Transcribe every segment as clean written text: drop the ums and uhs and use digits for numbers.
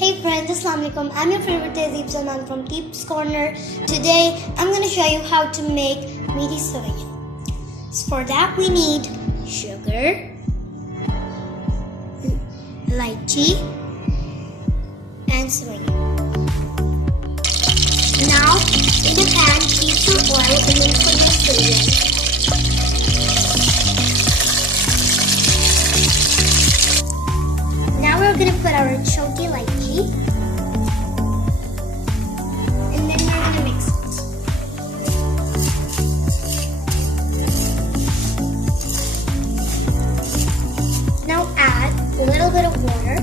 Hey friends, Assalamualaikum. I'm your favorite Tehzeeb Salman from TeebzCorner. Today, I'm going to show you how to make Meethi Seviyan. So for that, we need sugar, lychee, and seviyan. Now, in a pan, heat your oil and then put your seviyan. Now we're going to put our chunky lychee, and then we're going to mix it. Now add a little bit of water.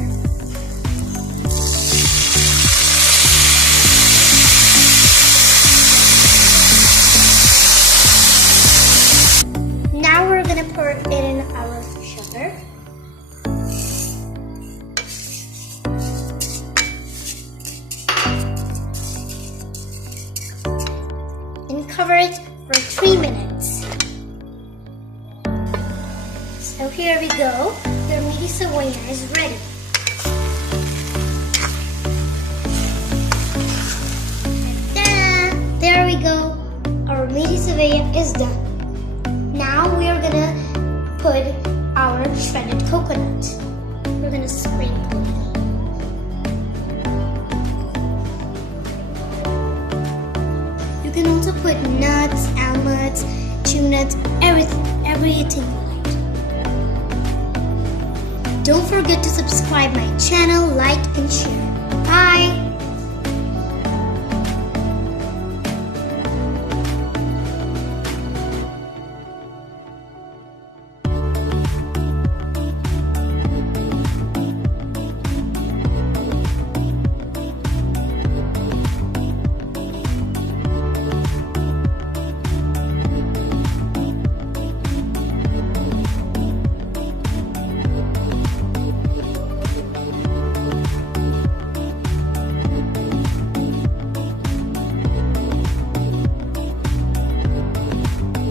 Now we're going to pour it in our sugar. And cover it for 3 minutes. So here we go. Your Meethi Seviyan is ready. Ta-da! There we go. Our Meethi Seviyan is done. Now we are gonna put our shredded coconut. We're gonna sprinkle it. You can also put nuts, almonds, chew nuts, everything you like. Don't forget to subscribe my channel, like and share. Bye!